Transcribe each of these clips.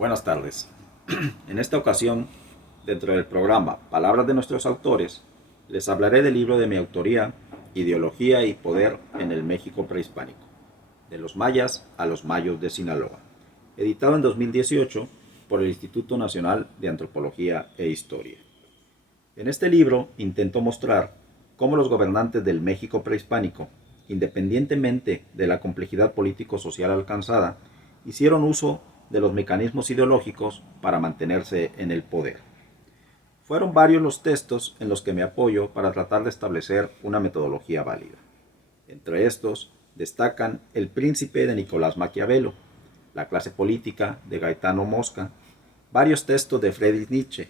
Buenas tardes. En esta ocasión, dentro del programa Palabras de nuestros autores, les hablaré del libro de mi autoría, Ideología y Poder en el México Prehispánico, de los mayas a los mayos de Sinaloa, editado en 2018 por el Instituto Nacional de Antropología e Historia. En este libro intento mostrar cómo los gobernantes del México prehispánico, independientemente de la complejidad político-social alcanzada, hicieron uso de los mecanismos ideológicos para mantenerse en el poder. Fueron varios los textos en los que me apoyo para tratar de establecer una metodología válida. Entre estos destacan El Príncipe de Nicolás Maquiavelo, La clase política de Gaetano Mosca, varios textos de Friedrich Nietzsche,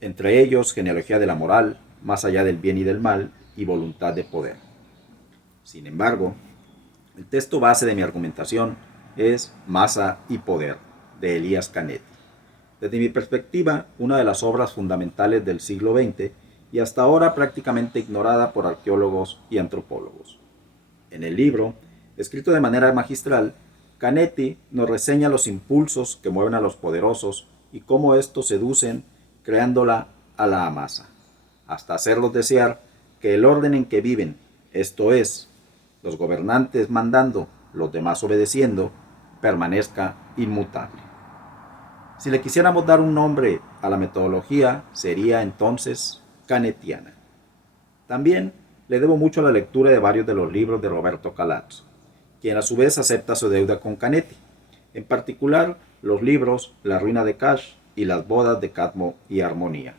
entre ellos Genealogía de la moral, Más allá del bien y del mal y Voluntad de poder. Sin embargo, el texto base de mi argumentación es Masa y Poder, de Elías Canetti. Desde mi perspectiva, una de las obras fundamentales del siglo XX y hasta ahora prácticamente ignorada por arqueólogos y antropólogos. En el libro, escrito de manera magistral, Canetti nos reseña los impulsos que mueven a los poderosos y cómo estos seducen creándola a la masa, hasta hacerlos desear que el orden en que viven, esto es, los gobernantes mandando, los demás obedeciendo, permanezca inmutable. Si le quisiéramos dar un nombre a la metodología, sería entonces canetiana. También le debo mucho a la lectura de varios de los libros de Roberto Calazzo, quien a su vez acepta su deuda con Canetti, en particular los libros La ruina de Cash y Las bodas de Cadmo y Armonía,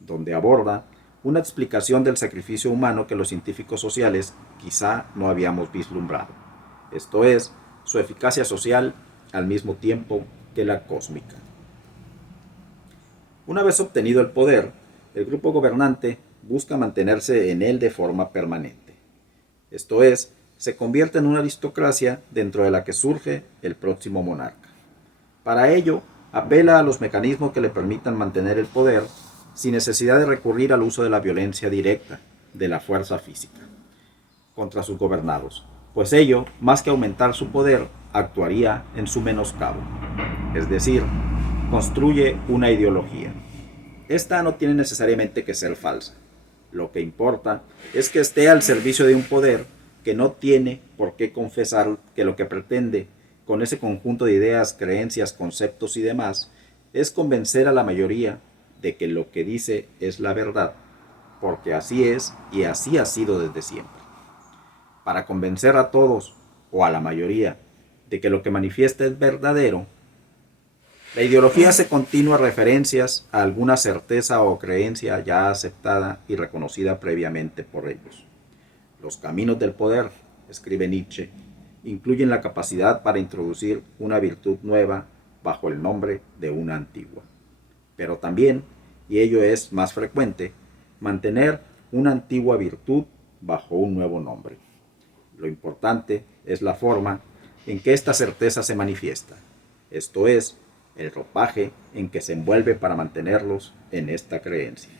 donde aborda una explicación del sacrificio humano que los científicos sociales quizá no habíamos vislumbrado, esto es, su eficacia social al mismo tiempo que la cósmica. Una vez obtenido el poder, el grupo gobernante busca mantenerse en él de forma permanente. Esto es, se convierte en una aristocracia dentro de la que surge el próximo monarca. Para ello, apela a los mecanismos que le permitan mantener el poder sin necesidad de recurrir al uso de la violencia directa, de la fuerza física, contra sus gobernados, pues ello, más que aumentar su poder, actuaría en su menoscabo. Es decir, construye una ideología. Esta no tiene necesariamente que ser falsa. Lo que importa es que esté al servicio de un poder que no tiene por qué confesar que lo que pretende con ese conjunto de ideas, creencias, conceptos y demás es convencer a la mayoría de que lo que dice es la verdad, porque así es y así ha sido desde siempre. Para convencer a todos o a la mayoría de que lo que manifiesta es verdadero, la ideología hace continuas referencias a alguna certeza o creencia ya aceptada y reconocida previamente por ellos. Los caminos del poder, escribe Nietzsche, incluyen la capacidad para introducir una virtud nueva bajo el nombre de una antigua. Pero también, y ello es más frecuente, mantener una antigua virtud bajo un nuevo nombre. Lo importante es la forma en que esta certeza se manifiesta, esto es, el ropaje en que se envuelve para mantenerlos en esta creencia.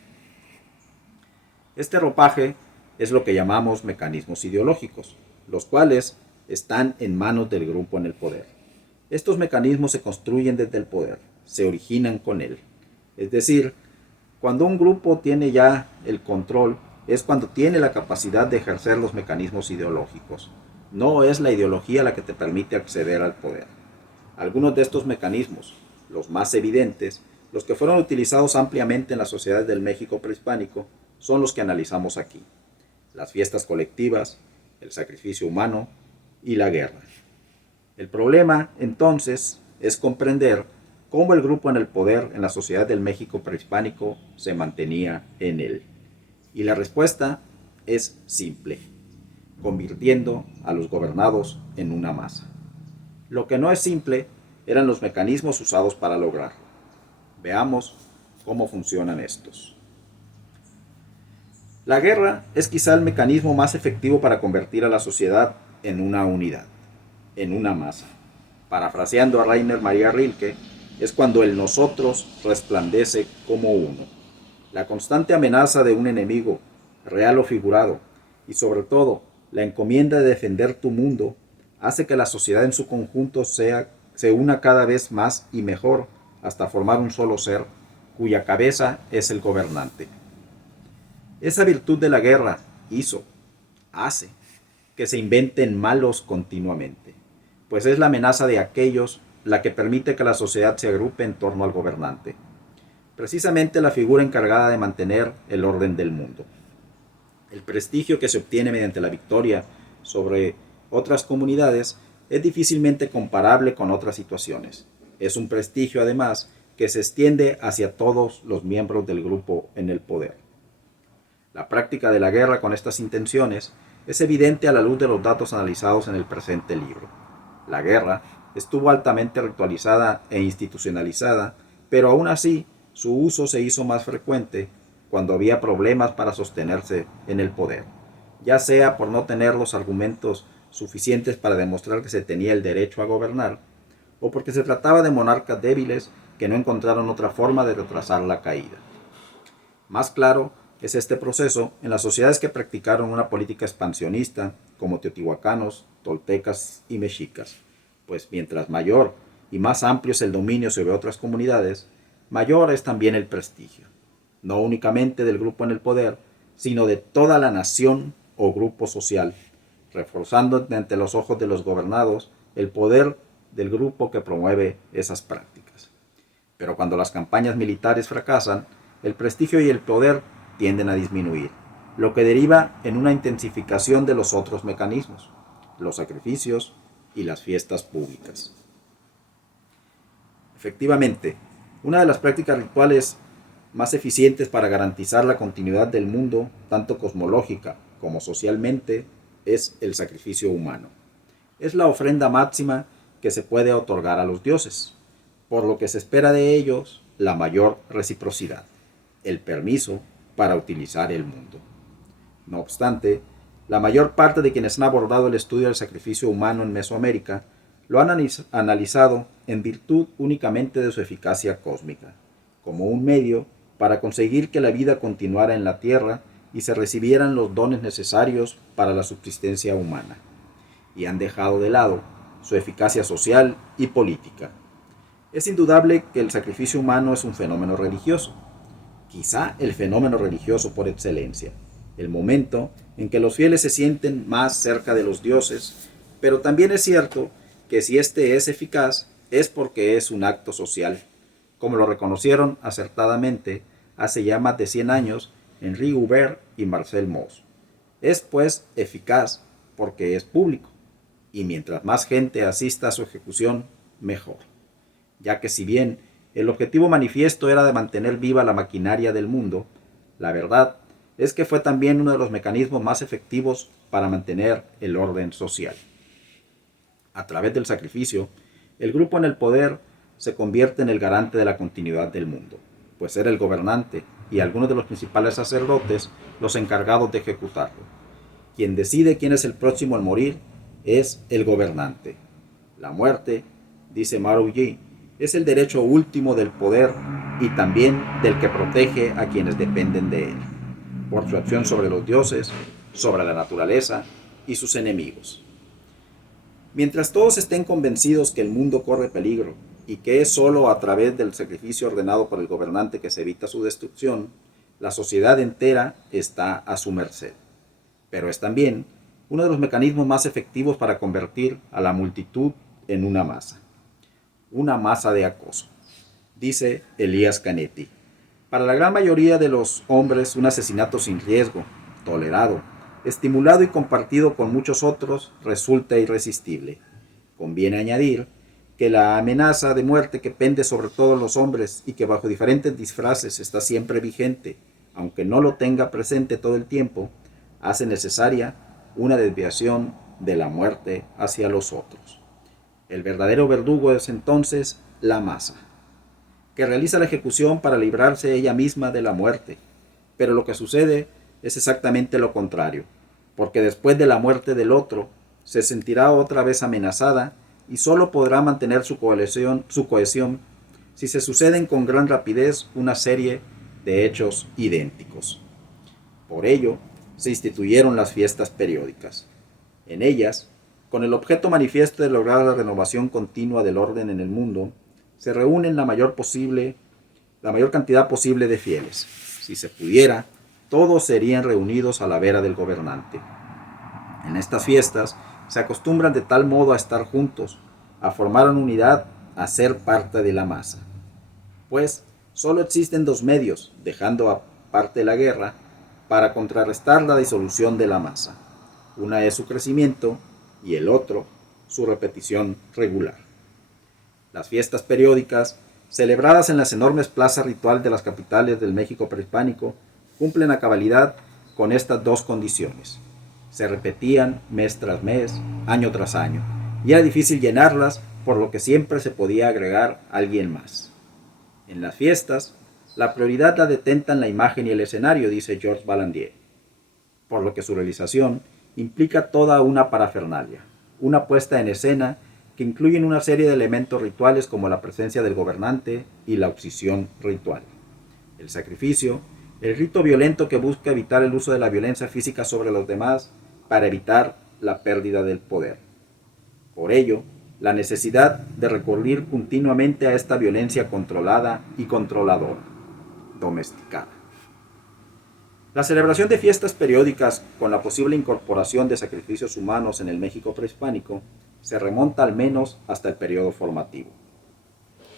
Este ropaje es lo que llamamos mecanismos ideológicos, los cuales están en manos del grupo en el poder. Estos mecanismos se construyen desde el poder, se originan con él. Es decir, cuando un grupo tiene ya el control, es cuando tiene la capacidad de ejercer los mecanismos ideológicos. No es la ideología la que te permite acceder al poder. Algunos de estos mecanismos, los más evidentes, los que fueron utilizados ampliamente en las sociedades del México prehispánico, son los que analizamos aquí. Las fiestas colectivas, el sacrificio humano y la guerra. El problema, entonces, es comprender cómo el grupo en el poder en la sociedad del México prehispánico se mantenía en él. Y la respuesta es simple, convirtiendo a los gobernados en una masa. Lo que no es simple eran los mecanismos usados para lograrlo. Veamos cómo funcionan estos. La guerra es quizá el mecanismo más efectivo para convertir a la sociedad en una unidad, en una masa. Parafraseando a Rainer Maria Rilke, es cuando el nosotros resplandece como uno. La constante amenaza de un enemigo, real o figurado, y sobre todo la encomienda de defender tu mundo, hace que la sociedad en su conjunto sea se una cada vez más y mejor hasta formar un solo ser, cuya cabeza es el gobernante. Esa virtud de la guerra hace que se inventen malos continuamente, pues es la amenaza de aquellos la que permite que la sociedad se agrupe en torno al gobernante, precisamente la figura encargada de mantener el orden del mundo. El prestigio que se obtiene mediante la victoria sobre otras comunidades es difícilmente comparable con otras situaciones. Es un prestigio, además, que se extiende hacia todos los miembros del grupo en el poder. La práctica de la guerra con estas intenciones es evidente a la luz de los datos analizados en el presente libro. La guerra estuvo altamente ritualizada e institucionalizada, pero aún así su uso se hizo más frecuente cuando había problemas para sostenerse en el poder, ya sea por no tener los argumentos suficientes para demostrar que se tenía el derecho a gobernar, o porque se trataba de monarcas débiles que no encontraron otra forma de retrasar la caída. Más claro es este proceso en las sociedades que practicaron una política expansionista, como teotihuacanos, toltecas y mexicas, pues mientras mayor y más amplio es el dominio sobre otras comunidades, mayor es también el prestigio, no únicamente del grupo en el poder, sino de toda la nación o grupo social, reforzando ante los ojos de los gobernados el poder del grupo que promueve esas prácticas. Pero cuando las campañas militares fracasan, el prestigio y el poder tienden a disminuir, lo que deriva en una intensificación de los otros mecanismos, los sacrificios y las fiestas públicas. Efectivamente, una de las prácticas rituales más eficientes para garantizar la continuidad del mundo, tanto cosmológica como socialmente, es el sacrificio humano. Es la ofrenda máxima que se puede otorgar a los dioses, por lo que se espera de ellos la mayor reciprocidad, el permiso para utilizar el mundo. No obstante, la mayor parte de quienes han abordado el estudio del sacrificio humano en Mesoamérica lo han analizado en virtud únicamente de su eficacia cósmica, como un medio para conseguir que la vida continuara en la Tierra y se recibieran los dones necesarios para la subsistencia humana, y han dejado de lado su eficacia social y política. Es indudable que el sacrificio humano es un fenómeno religioso, quizá el fenómeno religioso por excelencia, el momento en que los fieles se sienten más cerca de los dioses, pero también es cierto que si este es eficaz es porque es un acto social, como lo reconocieron acertadamente hace ya más de 100 años Henri Hubert y Marcel Mauss. Es pues eficaz porque es público, y mientras más gente asista a su ejecución, mejor, ya que si bien el objetivo manifiesto era de mantener viva la maquinaria del mundo, la verdad es que fue también uno de los mecanismos más efectivos para mantener el orden social. A través del sacrificio, el grupo en el poder se convierte en el garante de la continuidad del mundo, pues era el gobernante y algunos de los principales sacerdotes los encargados de ejecutarlo. Quien decide quién es el próximo al morir es el gobernante. La muerte, dice Maruggi, es el derecho último del poder y también del que protege a quienes dependen de él, por su acción sobre los dioses, sobre la naturaleza y sus enemigos. Mientras todos estén convencidos que el mundo corre peligro y que es solo a través del sacrificio ordenado por el gobernante que se evita su destrucción, la sociedad entera está a su merced. Pero es también uno de los mecanismos más efectivos para convertir a la multitud en una masa de acoso. Dice Elías Canetti: para la gran mayoría de los hombres, un asesinato sin riesgo, tolerado, estimulado y compartido con muchos otros, resulta irresistible. Conviene añadir que la amenaza de muerte que pende sobre todos los hombres y que bajo diferentes disfraces está siempre vigente, aunque no lo tenga presente todo el tiempo, hace necesaria una desviación de la muerte hacia los otros. El verdadero verdugo es entonces la masa, que realiza la ejecución para librarse ella misma de la muerte. Pero lo que sucede es exactamente lo contrario, porque después de la muerte del otro, se sentirá otra vez amenazada y solo podrá mantener su cohesión si se suceden con gran rapidez una serie de hechos idénticos. Por ello, se instituyeron las fiestas periódicas. En ellas, Con el objeto manifiesto de lograr la renovación continua del orden en el mundo, se reúnen la mayor cantidad posible de fieles. Si se pudiera, todos serían reunidos a la vera del gobernante. En estas fiestas se acostumbran de tal modo a estar juntos, a formar una unidad, a ser parte de la masa. Pues solo existen dos medios, dejando aparte la guerra, para contrarrestar la disolución de la masa. Una es su crecimiento y el otro, su repetición regular. Las fiestas periódicas, celebradas en las enormes plazas rituales de las capitales del México prehispánico, cumplen a cabalidad con estas dos condiciones. Se repetían mes tras mes, año tras año, y era difícil llenarlas, por lo que siempre se podía agregar alguien más. En las fiestas, la prioridad la detentan la imagen y el escenario, dice Georges Ballandier, por lo que su realización implica toda una parafernalia, una puesta en escena que incluyen una serie de elementos rituales como la presencia del gobernante y la obsesión ritual. El sacrificio, el rito violento que busca evitar el uso de la violencia física sobre los demás para evitar la pérdida del poder. Por ello, la necesidad de recurrir continuamente a esta violencia controlada y controladora, domesticada. La celebración de fiestas periódicas con la posible incorporación de sacrificios humanos en el México prehispánico se remonta al menos hasta el periodo formativo.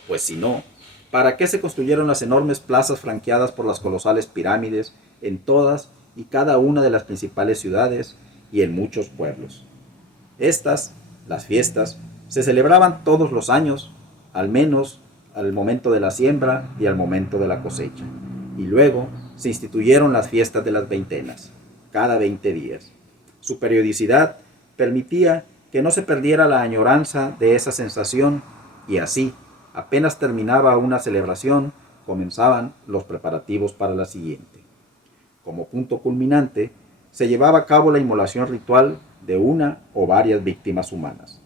Pues si no, ¿para qué se construyeron las enormes plazas franqueadas por las colosales pirámides en todas y cada una de las principales ciudades y en muchos pueblos? Estas, las fiestas, se celebraban todos los años, al menos al momento de la siembra y al momento de la cosecha. Y luego se instituyeron las fiestas de las veintenas, cada 20 días. Su periodicidad permitía que no se perdiera la añoranza de esa sensación y así, apenas terminaba una celebración, comenzaban los preparativos para la siguiente. Como punto culminante, se llevaba a cabo la inmolación ritual de una o varias víctimas humanas.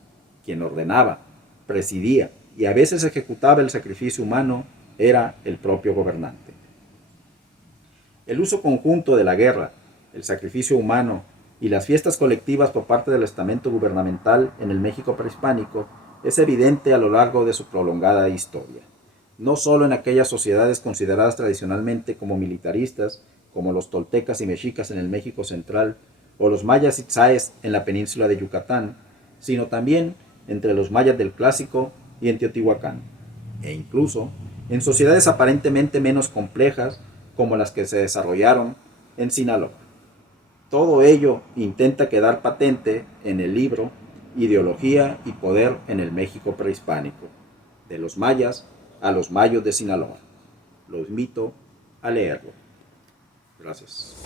Quien ordenaba, presidía y a veces ejecutaba el sacrificio humano era el propio gobernante. El uso conjunto de la guerra, el sacrificio humano y las fiestas colectivas por parte del estamento gubernamental en el México prehispánico es evidente a lo largo de su prolongada historia, no solo en aquellas sociedades consideradas tradicionalmente como militaristas, como los toltecas y mexicas en el México central, o los mayas y tzáes en la península de Yucatán, sino también entre los mayas del Clásico y en Teotihuacán, e incluso en sociedades aparentemente menos complejas como las que se desarrollaron en Sinaloa. Todo ello intenta quedar patente en el libro Ideología y Poder en el México Prehispánico, de los mayas a los mayos de Sinaloa. Los invito a leerlo. Gracias.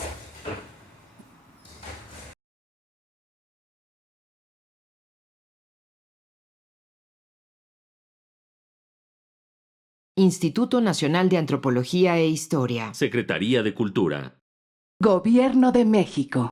Instituto Nacional de Antropología e Historia. Secretaría de Cultura. Gobierno de México.